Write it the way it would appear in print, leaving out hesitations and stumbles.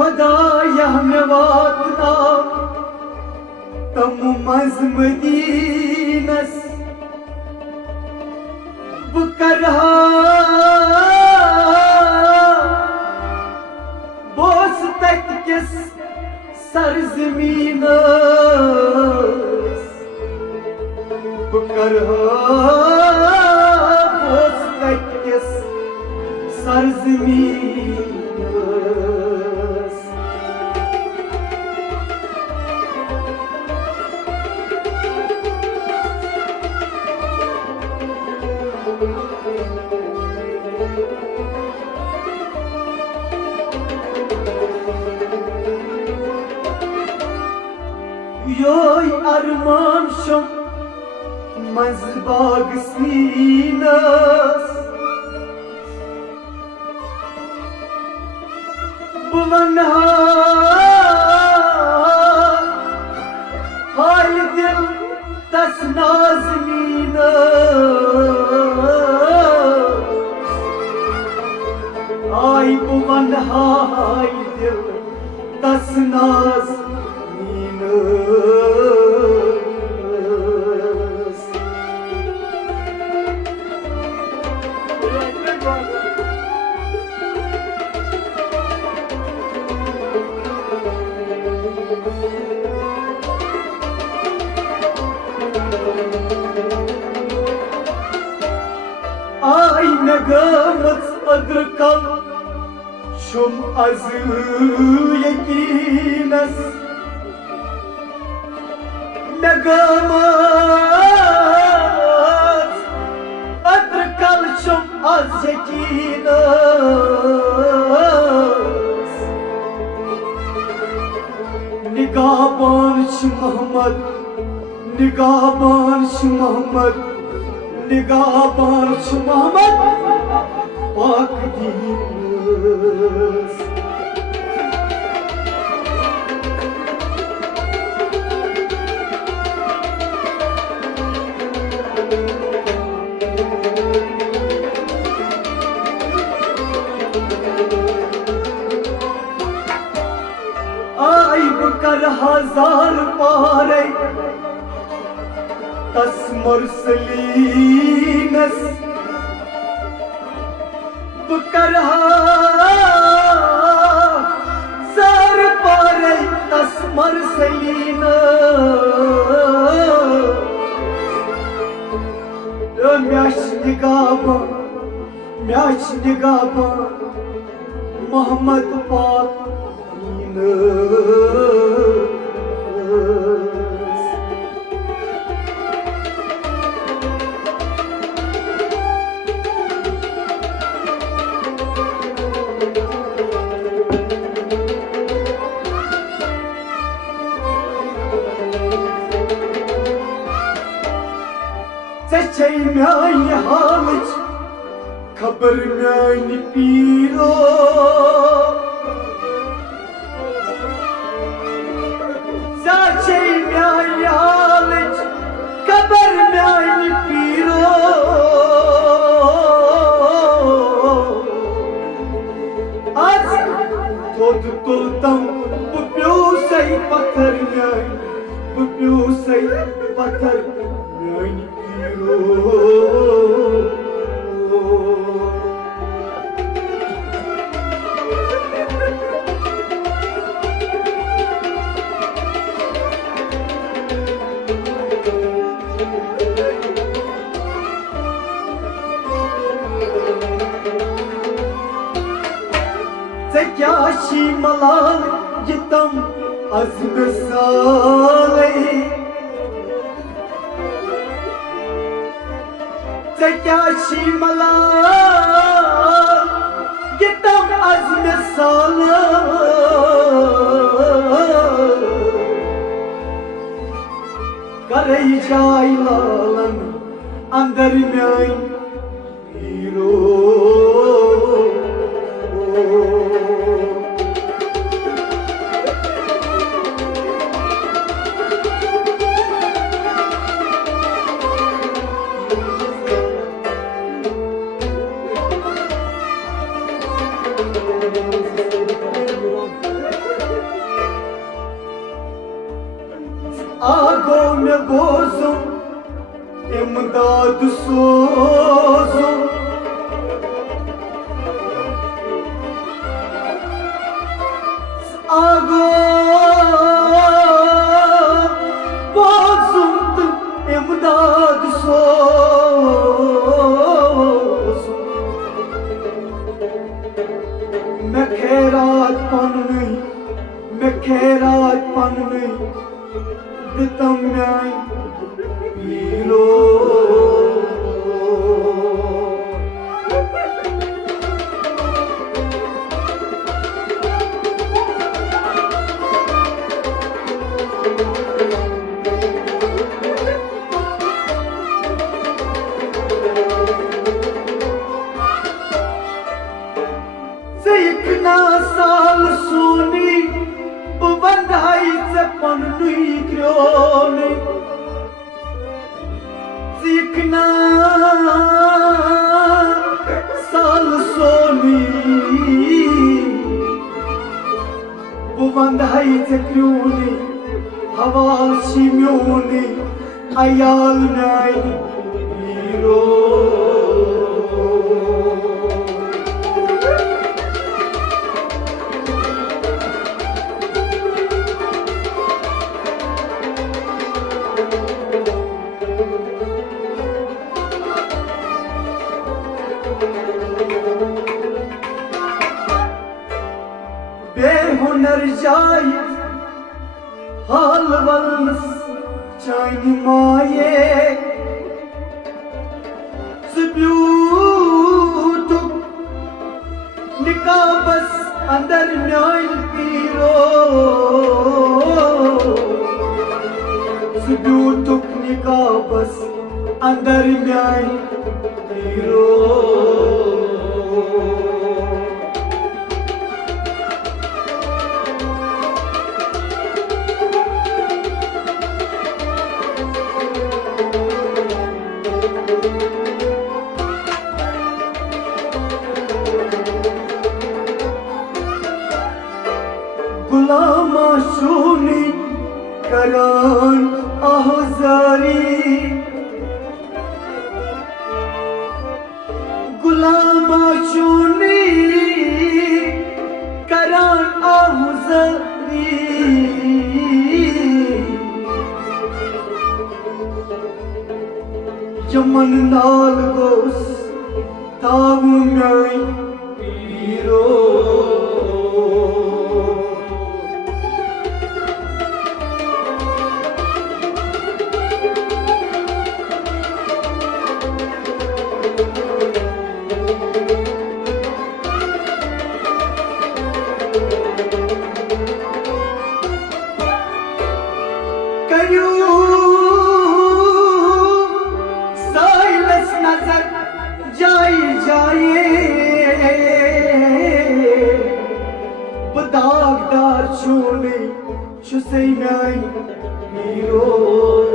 खुदाया में वातना तम मज मदीनस बकरहा बोस तक किस सरजमीनस बकरहा बोस तक किस सरजमीनस योय अरमान शम मजबाग सीनस बुवनहा हाय दिल तस नाज़नीनस आई बुवनहा हाय दिल तस आई नगमत अद्र कल शुम az यकीनस नगमत अद्र कल शुम az यकीनस निगाहबान मोहम्मद निगाहबान मोहम्मद निगाहबान मोहम्मद पाक दीनस आई बकर हजार पारे तस मुरसलीनस बकर हजार पारे तस मुरसलीनस म्याश निगाबा मोहम्मद पाक सच्चे म्यान हालच खबर म्यान पीरो सच्चे म्यान हालच खबर म्यान पीरो आज थोद तुलतम प्यूसै पत्थर म्यान प्यूसै पत्थर म्यान Zekashi malal gittam azm salih Zekashi malal gittam azm salih Karay jay lalan andar mein hero bozum imdad sozum Ago bozum imdad sozum मैं खैरात pan नहीं दितम न्याय पीरो इकना साल सोनी बंधाई से पन्नुई क्रोनी इकना साल सोनी बंधाई से क्रोनी हवा शिम्योनी अयाल नाई हीरो बेहुनर जाय हाल वलनस चाइनी माये सुब्यूतु निकाबस अंदर न्याय पीरो सुब्यूतु निकाबस अंदर न्याय पीरो गुलामा शूनी करान आहुजारी गुलामा शूनी करान आहुजारी यमन नाल गोस ताऊ न्याय पीरो साइलस नजर जाए बदागदार छोड़े शुसैनाई हीरो